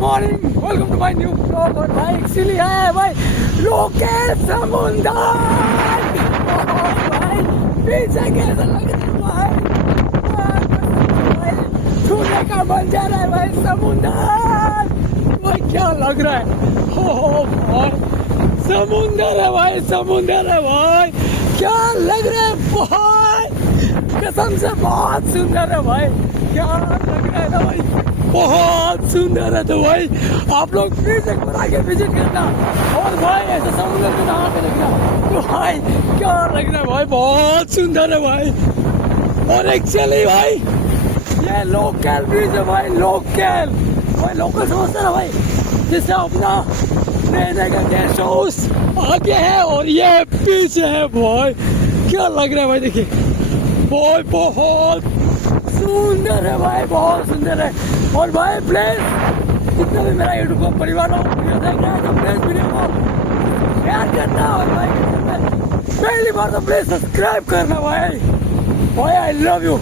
Morning, welcome to my new blog. और भाई actually है भाई लोकेल समुंदर। भाई पीछे कैसा लग रहा है भाई, छूने का मन जा रहा है भाई समुंदर। भाई क्या लग रहा है, हो भाई समुंदर है भाई, समुंदर है भाई, क्या लग रहा है भाई, कसम से बहुत सुंदर है भाई, क्या लग रहा है ना भाई, बहुत सुंदर है। तो भाई आप लोग प्लीज एक बार आके विजिट करना और भाई ऐसे समुद्र में नहा के देखना। तो भाई क्या लग रहा है भाई, बहुत सुंदर है भाई। और एक्चुअली भाई ये लोकल ब्रिज है भाई, लोकल भाई, लोकल समझते ना भाई, जिससे अपना रहने का गेस्ट हाउस आगे है और ये पीछे है भाई। क्या लग रहा है भाई, देखिए भाई बहुत सुंदर है भाई, बहुत सुंदर है। और भाई प्लीज जितना भी मेरा यूट्यूब का परिवार हो वीडियो देख रहा है तो प्लीज वीडियो को शेयर करना और भाई पहली बार तो प्लीज सब्सक्राइब करना भाई। भाई आई लव यू।